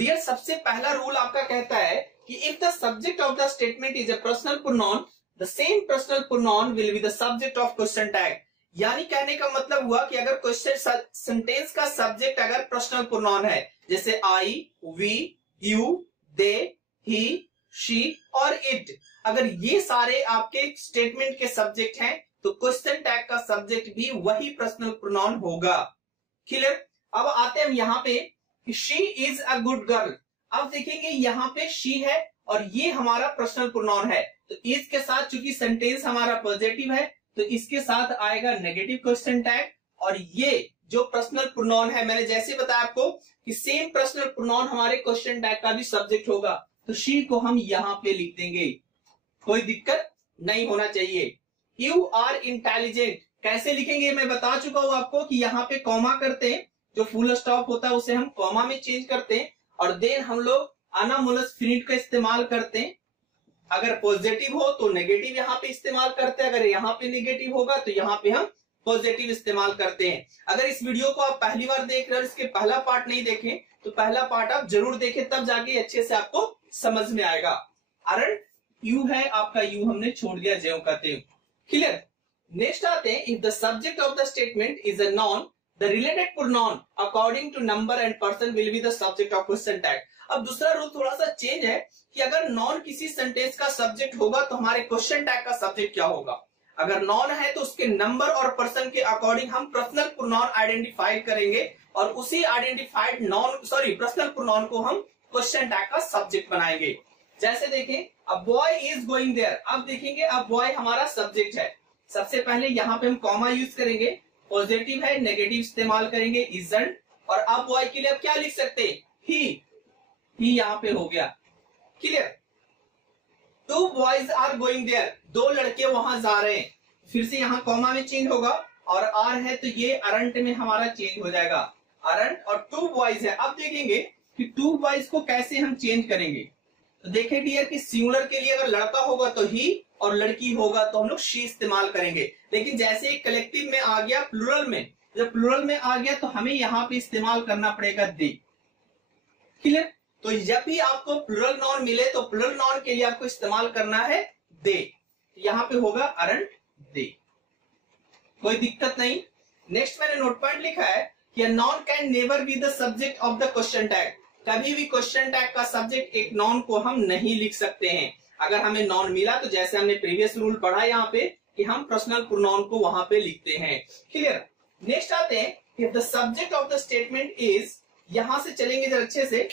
Dear सबसे पहला rule आपका कहता है कि if the subject of the statement is a personal pronoun, the same personal pronoun will be the subject of question tag. यानी कहने का मतलब हुआ कि अगर क्वेश्चन सेंटेंस का सब्जेक्ट अगर पर्सनल प्रोनाउन है, जैसे I, we, you, they, he, she और इट, अगर ये सारे आपके स्टेटमेंट के सब्जेक्ट हैं तो क्वेश्चन टैग का सब्जेक्ट भी वही पर्सनल प्रोनाउन होगा। क्लियर? अब आते हैं हम यहाँ पे कि she is a good girl. अब देखेंगे यहाँ पे शी है और ये हमारा पर्सनल प्रोनाउन है, तो इज के साथ चूंकि सेंटेंस हमारा पॉजिटिव है तो इसके साथ आएगा नेगेटिव क्वेश्चन टैग। और ये जो पर्सनल प्रोनाउन है, मैंने जैसे बताया आपको कि सेम पर्सनल प्रोनाउन हमारे क्वेश्चन टैग का भी सब्जेक्ट होगा, तो शी को हम यहाँ पे लिख देंगे, कोई दिक्कत नहीं होना चाहिए। यू आर इंटेलिजेंट कैसे लिखेंगे मैं बता चुका हूं आपको कि यहाँ पे कॉमा करते हैं, जो फुल स्टॉप होता है उसे हम कॉमा में चेंज करते हैं और देन हम लोग अनामोलस फिनिट का इस्तेमाल करते हैं। अगर पॉजिटिव हो तो नेगेटिव यहाँ पे इस्तेमाल करते हैं, अगर यहाँ पे नेगेटिव होगा तो यहाँ पे हम पॉजिटिव इस्तेमाल करते हैं। अगर इस वीडियो को आप पहली बार देख रहे हो, इसके पहला पार्ट नहीं देखें तो पहला पार्ट आप जरूर देखें, तब जाके अच्छे से आपको समझ में आएगा। अरंट यू है आपका, यू हमने छोड़ दिया, ज्यों कहते हैं। क्लियर? नेक्स्ट आते हैं, if the subject of the statement is a noun, the related pronoun according to number and person will be the subject of question tag. अब दूसरा रूल थोड़ा सा चेंज है कि अगर नॉन किसी सेंटेंस का सब्जेक्ट होगा तो हमारे क्वेश्चन टैग का सब्जेक्ट क्या होगा। अगर नॉन है तो उसके नंबर और पर्सन के अकॉर्डिंग हम पर्सनल प्रोनाउन आइडेंटिफाई करेंगे और उसी आइडेंटिफाइड पर्सनल प्रोनाउन को हम क्वेश्चन टैग का सब्जेक्ट बनाएंगे। जैसे देखें, a boy is going there. अब देखेंगे अ बॉय हमारा सब्जेक्ट है, सबसे पहले यहाँ पे हम कॉमा यूज करेंगे, पॉजिटिव है नेगेटिव इस्तेमाल करेंगे इजंट, और अब बॉय के लिए अब क्या लिख सकते हैं, ही यहाँ पे हो गया। Clear? Two boys are going there, दो लड़के वहां जा रहे हैं, फिर से यहाँ कॉमा में चेंज होगा और आर है तो ये अरंट में हमारा चेंज हो जाएगा, अरंट। और टू बॉयज है, अब देखेंगे कि टू बॉयज को कैसे हम चेंज करेंगे। तो देखें डियर कि सिंगुलर के लिए अगर लड़का होगा तो ही और लड़की होगा तो हम लोग शी इस्तेमाल करेंगे, लेकिन जैसे कलेक्टिव में आ गया प्लूरल में, जब प्लूरल में आ गया तो हमें यहाँ पे इस्तेमाल करना पड़ेगा दे। क्लियर? तो जब भी आपको प्लूरल नाउन मिले तो प्लूरल नाउन के लिए आपको इस्तेमाल करना है दे, यहाँ पे होगा अरंट दे, कोई दिक्कत नहीं। नेक्स्ट मैंने नोट पॉइंट लिखा है कि noun can never be the subject of the question tag. कभी भी क्वेश्चन टैग का सब्जेक्ट एक नाउन को हम नहीं लिख सकते हैं। अगर हमें नाउन मिला तो जैसे हमने प्रीवियस रूल पढ़ा यहाँ पे कि हम पर्सनल प्रोनाउन को वहां पे लिखते हैं। क्लियर? नेक्स्ट आते हैं, if the subject of the statement is, यहां से चलेंगे जरा अच्छे से,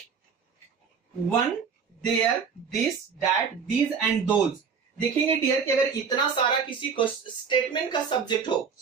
one, there, this, that, these and those. देखेंगे डियर कि अगर इतना सारा किसी को स्टेटमेंट का सब्जेक्ट हो,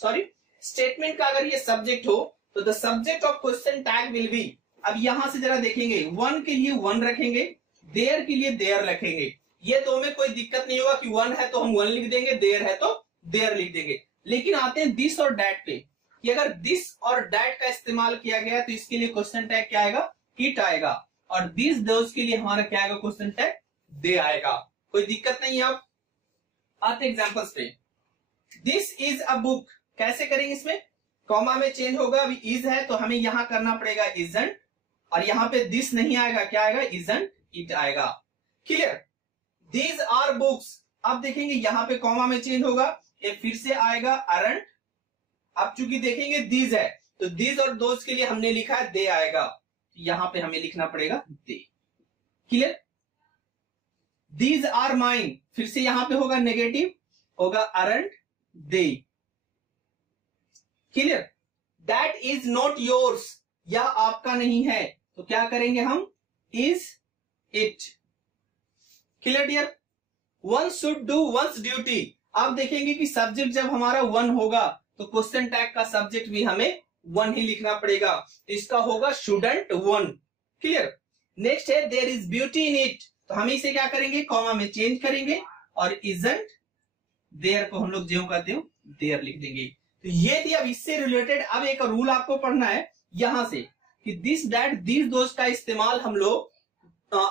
स्टेटमेंट का अगर ये सब्जेक्ट हो तो the subject of question tag will be, अब यहां से जरा देखेंगे, वन के लिए वन रखेंगे, देयर के लिए देयर रखेंगे। ये दो में कोई दिक्कत नहीं होगा कि वन है तो हम वन लिख देंगे, देयर है तो देयर लिख देंगे। लेकिन आते हैं दिस और डैट पे, कि अगर दिस और डैट का इस्तेमाल किया गया तो इसके लिए क्वेश्चन टैग क्या आएगा, इट आएगा, और दिस दोज के लिए हमारा क्या आएगा, क्वेश्चन टैग दे आएगा, कोई दिक्कत नहीं है। अब आते एग्जांपल्स पे, दिस इज अ बुक, कैसे करेंगे, इसमें कॉमा में चेंज होगा, अभी इज है तो हमें यहां करना पड़ेगा इजंट, और यहाँ पे दिस नहीं आएगा, क्या आएगा, इजंट इट आएगा। क्लियर? दीज आर बुक्स, अब देखेंगे यहाँ पे कॉमा में चेंज होगा, ये फिर से आएगा अरंट। अब चूंकि देखेंगे दीज है तो दीज और दोज के लिए हमने लिखा है दे आएगा, यहां पे हमें लिखना पड़ेगा they. Clear? These are mine, फिर से यहां पे होगा नेगेटिव, होगा aren't they. Clear? That is not yours, या आपका नहीं है तो क्या करेंगे हम, is it. Clear dear? One should do one's duty, आप देखेंगे कि सब्जेक्ट जब हमारा वन होगा तो क्वेश्चन टैग का सब्जेक्ट भी हमें वन ही लिखना पड़ेगा, तो इसका होगा शुडंट वन। क्लियर? नेक्स्ट है there is beauty in it, तो हम इसे क्या करेंगे, कॉमा में चेंज करेंगे और इजंट देयर को हम लोग ज्यों का त्यों देयर लिख देंगे। तो ये थी, अब इससे रिलेटेड अब एक रूल आपको पढ़ना है यहां से कि दिस दैट दीज दोज का इस्तेमाल हम लोग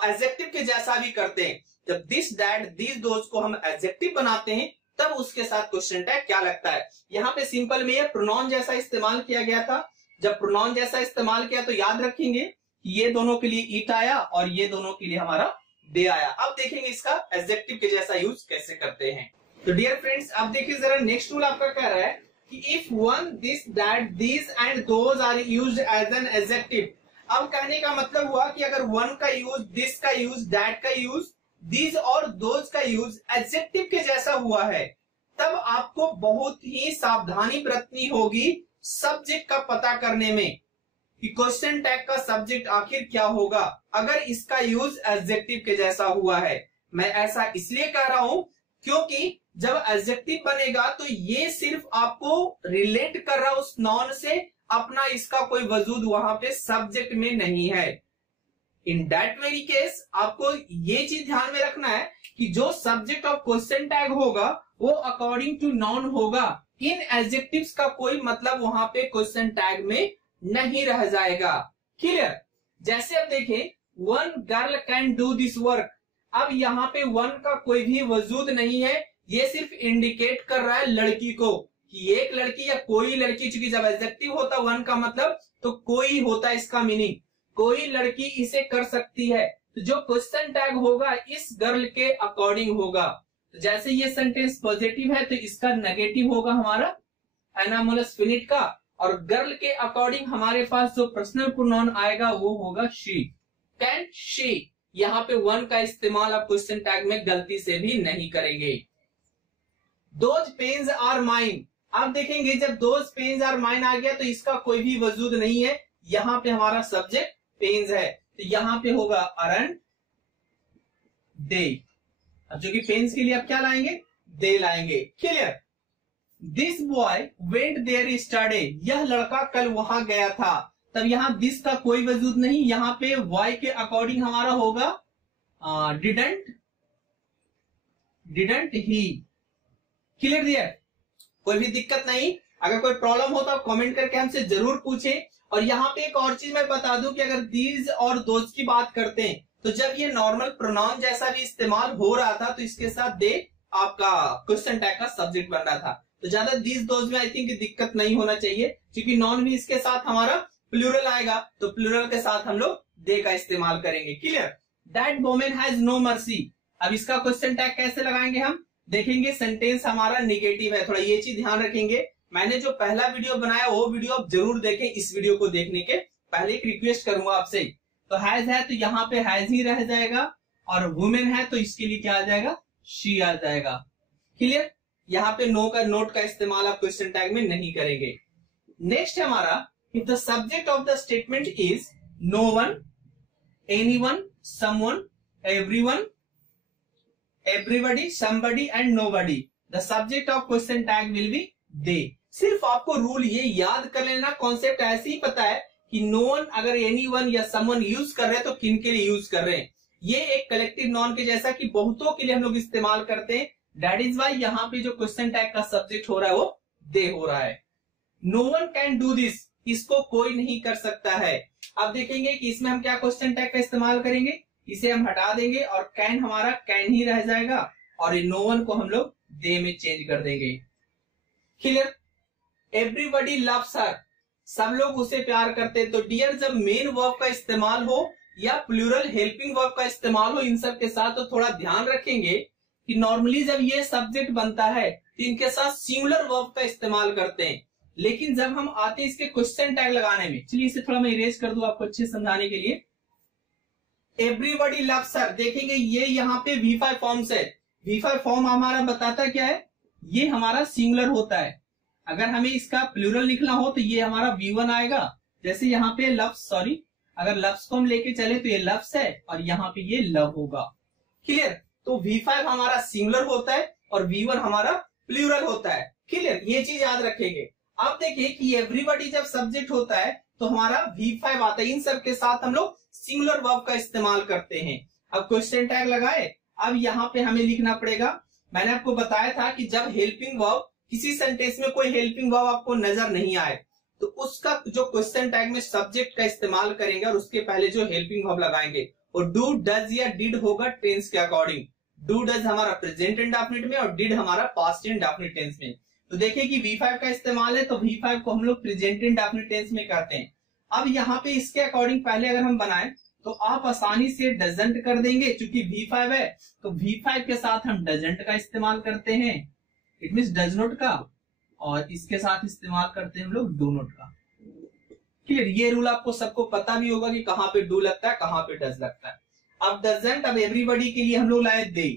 एडजेक्टिव के जैसा भी करते हैं। जब दिस दैट दीज दोज को हम एडजेक्टिव बनाते हैं तब उसके साथ क्वेश्चन टैग क्या लगता है। यहाँ पे सिंपल में ये प्रोनाउन जैसा इस्तेमाल किया गया था, जब प्रोनाउन जैसा इस्तेमाल किया तो याद रखेंगे कि ये दोनों के लिए इट आया और ये दोनों के लिए हमारा दे आया। अब देखेंगे इसका एडजेक्टिव के जैसा यूज कैसे करते हैं। तो डियर फ्रेंड्स, अब देखिए जरा नेक्स्ट रूल आपका कह रहा है कि if one, this, that, these and those are used as an adjective. अब कहने का मतलब हुआ कि अगर वन का यूज, दिस का यूज, दैट का यूज, दीज और दोज का यूज एडजेक्टिव के जैसा हुआ है, तब आपको बहुत ही सावधानी बरतनी होगी सब्जेक्ट का पता करने में कि क्वेश्चन टैग का सब्जेक्ट आखिर क्या होगा अगर इसका यूज एडजेक्टिव के जैसा हुआ है। मैं ऐसा इसलिए कह रहा हूं क्योंकि जब एडजेक्टिव बनेगा तो ये सिर्फ आपको रिलेट कर रहा उस नॉन से, अपना इसका कोई वजूद वहां पे सब्जेक्ट में नहीं है। इन दैट वेरी केस आपको ये चीज ध्यान में रखना है कि जो सब्जेक्ट ऑफ क्वेश्चन टैग होगा वो अकॉर्डिंग टू नॉन होगा। इन एडजेक्टिव्स का कोई मतलब वहां पे क्वेश्चन टैग में नहीं रह जाएगा। क्लियर? जैसे अब देखें, one girl can do this work. अब यहाँ पे वन का कोई भी वजूद नहीं है, ये सिर्फ इंडिकेट कर रहा है लड़की को कि एक लड़की या कोई लड़की, चूंकि जब एडजेक्टिव होता वन का मतलब तो कोई होता है, इसका मीनिंग कोई लड़की इसे कर सकती है। तो जो क्वेश्चन टैग होगा इस गर्ल के अकॉर्डिंग होगा। तो जैसे ये सेंटेंस पॉजिटिव है तो इसका नेगेटिव होगा हमारा एनामोलस फिनिट का, और गर्ल के अकॉर्डिंग हमारे पास जो पर्सनल प्रोनाउन आएगा वो होगा शी। Can, she. यहाँ पे वन का इस्तेमाल आप क्वेश्चन टैग में गलती से भी नहीं करेंगे। Those pens are mine. आप देखेंगे जब दोज पेन्स आर माइन आ गया तो इसका कोई भी वजूद नहीं है, यहाँ पे हमारा सब्जेक्ट पेन्स है, तो यहाँ पे होगा अर्न दे। अब जो कि पेन्स के लिए आप क्या लाएंगे, दे लाएंगे। Clear? This boy went there yesterday. यह लड़का कल वहां गया था। तब यहाँ दिस का कोई वजूद नहीं, यहाँ पे वाई के अकॉर्डिंग हमारा होगा डिडंट ही। क्लियर दिया? कोई भी दिक्कत नहीं। अगर कोई प्रॉब्लम हो तो आप कमेंट करके हमसे जरूर पूछें। और यहाँ पे एक और चीज मैं बता दूं कि अगर दीज और दोज की बात करते हैं तो जब ये नॉर्मल प्रोनाउन जैसा भी इस्तेमाल हो रहा था तो इसके साथ दे आपका क्वेश्चन टैग का सब्जेक्ट बन रहा था। तो ज्यादा दीज दोज में आई थिंक दिक्कत नहीं होना चाहिए, क्योंकि नॉन भी इसके साथ हमारा प्लूरल आएगा तो प्लूरल के साथ हम लोग दे का इस्तेमाल करेंगे। Clear? That woman has no mercy. अब इसका क्वेश्चन टैग कैसे लगाएंगे हम देखेंगे। सेंटेंस हमारा निगेटिव है, थोड़ा ये चीज ध्यान रखेंगे। मैंने जो पहला वीडियो बनाया वो वीडियो आप जरूर देखें। इस वीडियो को देखने के पहले एक रिक्वेस्ट करूंगा आपसे। तो हैज है तो यहाँ पे हैज ही रह जाएगा, और वुमेन है तो इसके लिए क्या आ जाएगा, शी आ जाएगा। क्लियर? यहाँ पे नो का नोट का इस्तेमाल आप क्वेश्चन टैग में नहीं करेंगे। नेक्स्ट है हमारा, if the subject of the statement is no one, anyone, someone, everyone, everybody, somebody and nobody, the subject of question tag will be they। सिर्फ आपको रूल ये याद कर लेना, कॉन्सेप्ट ऐसे ही पता है कि नो वन अगर एनी वन या समवन यूज कर रहे हैं तो किन के लिए यूज कर रहे हैं। ये एक कलेक्टिव नॉन के जैसा कि बहुतों के लिए हम लोग इस्तेमाल करते हैं। दैट इज वाई यहाँ पे जो क्वेश्चन टैग का सब्जेक्ट हो रहा है वो दे हो रहा है। No one can do this, इसको कोई नहीं कर सकता है। अब देखेंगे कि इसमें हम क्या क्वेश्चन टैग का इस्तेमाल करेंगे, इसे हम हटा देंगे और कैन हमारा कैन ही रह जाएगा, और ये नो वन को हम लोग दे में चेंज कर देंगे। क्लियर? एवरीबडी लव्स हर, सब लोग उसे प्यार करते हैं। तो डियर जब मेन वर्ब का इस्तेमाल हो या प्लूरल हेल्पिंग वर्ब का इस्तेमाल हो इन सब के साथ, तो थोड़ा ध्यान रखेंगे कि नॉर्मली जब ये सब्जेक्ट बनता है तो इनके साथ सिंगुलर वर्ब का इस्तेमाल करते हैं, लेकिन जब हम आते हैं इसके क्वेश्चन टैग लगाने में, चलिए इसे थोड़ा मैं इरेज कर दूं आपको अच्छे समझाने के लिए। एवरीबडी लव्स हर, देखेंगे ये यहाँ पे V5 फॉर्म्स है। V5 फॉर्म हमारा बताता क्या है, ये हमारा सिंगुलर होता है। अगर हमें इसका प्लूरल लिखना हो तो ये हमारा V1 आएगा। जैसे यहाँ पे लव्स, सॉरी अगर लव्स को हम लेके चले तो ये लव्स है और यहाँ पे ये लव होगा। क्लियर? तो V5 हमारा सिंगुलर होता है और V1 हमारा प्लूरल होता है। क्लियर? ये चीज याद रखेंगे। अब देखिए कि एवरीबडी जब सब्जेक्ट होता है तो हमारा V5 आता है। इन सब के साथ हम लोग सिंगुलर वर्ब का इस्तेमाल करते हैं। अब क्वेश्चन टैग लगाए, अब यहाँ पे हमें लिखना पड़ेगा। मैंने आपको बताया था कि जब हेल्पिंग वर्ब, किसी सेंटेंस में कोई हेल्पिंग वर्ब आपको नजर नहीं आए तो उसका जो क्वेश्चन टैग में सब्जेक्ट का इस्तेमाल करेंगे और उसके पहले जो हेल्पिंग वर्ब लगाएंगे और डू, डज या डिड होगा टेंस के अकॉर्डिंग। डू डज हमारा प्रेजेंट इंडेफिनिट में और डिड हमारा पास्ट इंडेफिनिट टेंस में। तो देखिए कि V5 का इस्तेमाल है तो V5 को हम लोग प्रेजेंट इंडेफिनिट टेंस में करते हैं। अब यहाँ पे इसके अकॉर्डिंग पहले अगर हम बनाए तो आप आसानी से डजंट कर देंगे, क्योंकि V5 है तो V5 के साथ हम डजंट का इस्तेमाल करते हैं, इट मीन्स डज नॉट का, और इसके साथ इस्तेमाल करते हैं हम लोग डू नॉट का। क्लियर? ये रूल आपको सबको पता भी होगा कि कहाँ पे डू लगता है, कहाँ पे डज लगता है। अब डजंट, अब एवरीबॉडी के लिए हम लोग लाए दे,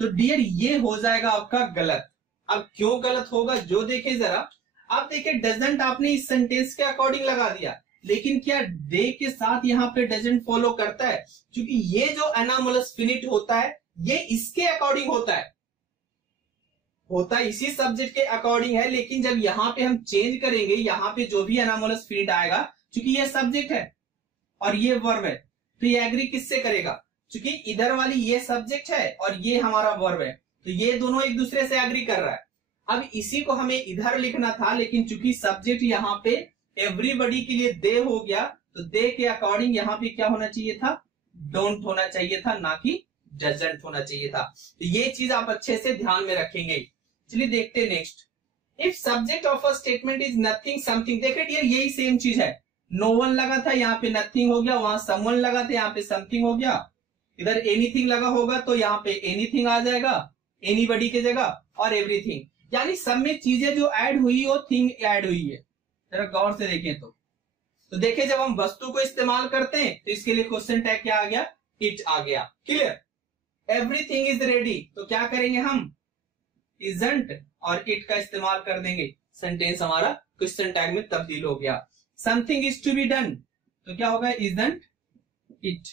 तो डियर ये हो जाएगा आपका गलत। अब क्यों गलत होगा जो देखे जरा, आप देखिए डजंट आपने इस सेंटेंस के अकॉर्डिंग लगा दिया, लेकिन क्या दे के साथ यहाँ पे डजंट फॉलो करता है? क्योंकि ये जो एनामोलस फिनिट होता है ये इसके अकॉर्डिंग होता है इसी सब्जेक्ट के अकॉर्डिंग है, लेकिन जब यहाँ पे हम चेंज करेंगे, यहाँ पे जो भी एनामोलस फिनिट आएगा, क्योंकि ये सब्जेक्ट है और ये वर्ब है, तो ये एग्री किससे करेगा? क्योंकि इधर वाली ये सब्जेक्ट है और ये हमारा वर्ब है, तो ये दोनों एक दूसरे से एग्री कर रहा है। अब इसी को हमें इधर लिखना था, लेकिन चूंकि सब्जेक्ट यहाँ पे एवरीबॉडी के लिए दे हो गया, तो दे के अकॉर्डिंग यहाँ पे क्या होना चाहिए था? डोंट होना चाहिए था, ना कि डजंट होना चाहिए था। तो ये चीज आप अच्छे से ध्यान में रखेंगे। चलिए देखते हैं next. If subject of a statement is nothing something, देखिए डियर यही सेम चीज है, नो वन लगा था यहाँ पे नथिंग हो गया, वहां समवन लगा था यहाँ पे समथिंग हो गया, इधर एनीथिंग लगा होगा तो यहाँ पे एनीथिंग आ जाएगा एनीबॉडी की जगह, और एवरीथिंग, यानी सब में चीजें जो ऐड हुई वो थिंग ऐड हुई है। जरा गौर से देखें तो देखिए जब हम वस्तु को इस्तेमाल करते हैं तो इसके लिए क्वेश्चन टैग क्या आ गया? इट आ गया। क्लियर? एवरीथिंग इज रेडी, तो क्या करेंगे हम? इजंट और इट का इस्तेमाल कर देंगे, सेंटेंस हमारा क्वेश्चन टैग में तब्दील हो गया। Something is to be done, तो क्या होगा? Isn't it.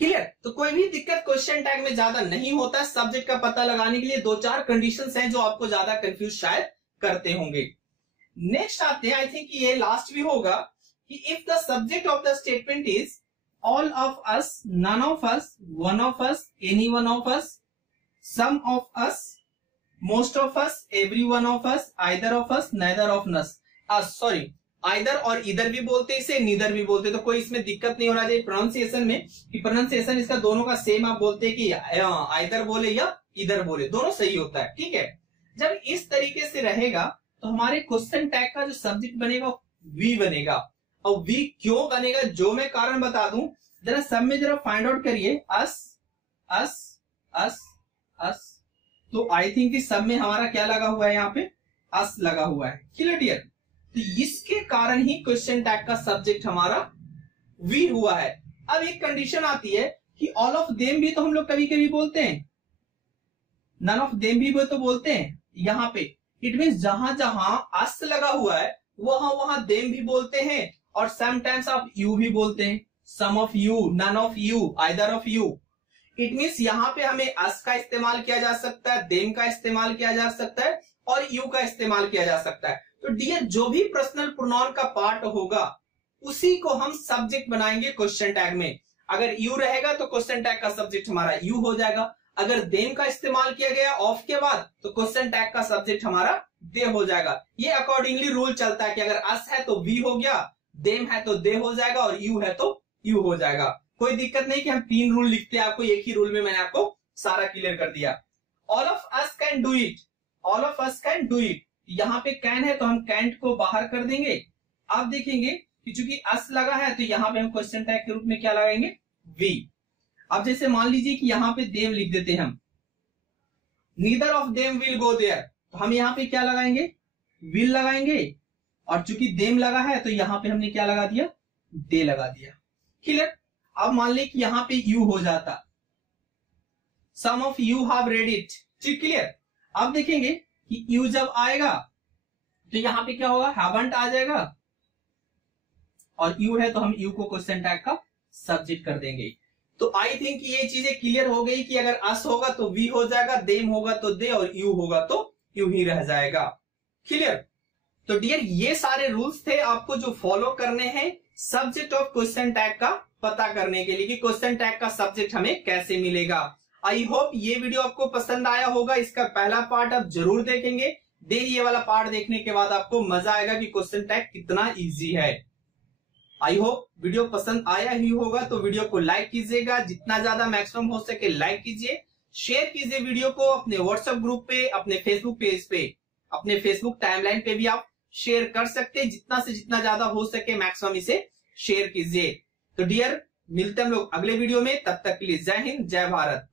क्लियर? तो कोई भी दिक्कत क्वेश्चन टैग में ज्यादा नहीं होता। सब्जेक्ट का पता लगाने के लिए 2-4 कंडीशंस हैं जो आपको ज्यादा कंफ्यूज शायद करते होंगे। नेक्स्ट आते हैं, आई थिंक ये लास्ट भी होगा, कि if the subject of the statement is all of us, none of us, one of us, any one of us, some of us, most of us, every one of us, either of us, neither of us, sorry either और इधर भी बोलते इसे, neither भी बोलते, तो कोई इसमें दिक्कत नहीं होना चाहिए प्रोनाउंसिएशन में, कि प्रोनाउंसिएशन इसका दोनों का सेम आप बोलते हैं कि आइदर बोले या इधर बोले, दोनों सही होता है। ठीक है? जब इस तरीके से रहेगा तो हमारे क्वेश्चन टैग का जो सब्जेक्ट बनेगा वी बनेगा। और वी क्यों बनेगा जो मैं कारण बता दूं, जरा सब में जरा फाइंड आउट करिए। अस अस अस अस, तो आई थिंक सब में हमारा क्या लगा हुआ है? यहाँ पे अस लगा हुआ है। Clear dear? तो इसके कारण ही क्वेश्चन टैग का सब्जेक्ट हमारा वी हुआ है। अब एक कंडीशन आती है कि ऑल ऑफ देम भी तो हम लोग कभी कभी बोलते हैं, नन ऑफ देम भी तो बोलते हैं यहाँ पे। इट मीन्स जहां जहां अस लगा हुआ है वहां वहां देम भी बोलते हैं, और समटाइम्स आप यू भी बोलते हैं, some of you, none of you, either of you. It means यहाँ पे हमें अस का इस्तेमाल किया जा सकता है, देम का इस्तेमाल किया जा सकता है, और यू का इस्तेमाल किया जा सकता है। तो डियर जो भी पर्सनल प्रोनाउन का पार्ट होगा उसी को हम सब्जेक्ट बनाएंगे क्वेश्चन टैग में। अगर यू रहेगा तो क्वेश्चन टैग का सब्जेक्ट हमारा यू हो जाएगा। अगर देम का इस्तेमाल किया गया ऑफ के बाद तो क्वेश्चन टैग का सब्जेक्ट हमारा दे हो जाएगा। ये अकॉर्डिंगली रूल चलता है कि अगर अस है तो वी हो गया, देम है तो दे हो जाएगा, और यू है तो यू हो जाएगा। कोई दिक्कत नहीं कि हम 3 रूल लिखते हैं, आपको एक ही रूल में मैंने आपको सारा क्लियर कर दिया। All of us can do it, all of us can do it, यहाँ पे कैन है तो हम कैंट को बाहर कर देंगे। आप देखेंगे कि चूंकि अस लगा है तो यहाँ पे हम क्वेश्चन टैग के रूप में क्या लगाएंगे? वी। अब जैसे मान लीजिए कि यहाँ पे देम लिख देते हैं हम, neither of them will go there, तो हम यहाँ पे क्या लगाएंगे? विल लगाएंगे, और चूंकि देम लगा है तो यहाँ पे हमने क्या लगा दिया? दे लगा दिया। क्लियर? अब मान ली कि यहाँ पे यू हो जाता, some of you have read it. ठीक, क्लियर? अब देखेंगे कि यू जब आएगा तो यहाँ पे क्या होगा? हैवंट आ जाएगा, और यू है तो हम यू को क्वेश्चन टैग का सब्जेक्ट कर देंगे। तो आई थिंक ये चीजें क्लियर हो गई कि अगर अस होगा तो वी हो जाएगा, देम होगा तो दे, और यू होगा तो यू ही रह जाएगा। क्लियर? तो डियर ये सारे रूल्स थे आपको जो फॉलो करने हैं सब्जेक्ट ऑफ क्वेश्चन टैग का पता करने के लिए, कि क्वेश्चन टैग का सब्जेक्ट हमें कैसे मिलेगा। आई होप ये वीडियो आपको पसंद आया होगा। इसका पहला पार्ट आप जरूर देखेंगे, देन ये वाला पार्ट देखने के बाद आपको मजा आएगा कि क्वेश्चन टैग कितना इजी है। आई होप वीडियो पसंद आया ही होगा, तो वीडियो को लाइक कीजिएगा, जितना ज्यादा मैक्सिमम हो सके लाइक कीजिए, शेयर कीजिए वीडियो को अपने व्हाट्सएप ग्रुप पे, अपने फेसबुक पेज पे, अपने फेसबुक टाइमलाइन पे भी आप शेयर कर सकते हैं, जितना से जितना ज्यादा हो सके मैक्सिमम इसे शेयर कीजिए। तो डियर, मिलते हैं हम लोग अगले वीडियो में, तब तक के लिए जय हिंद, जय भारत।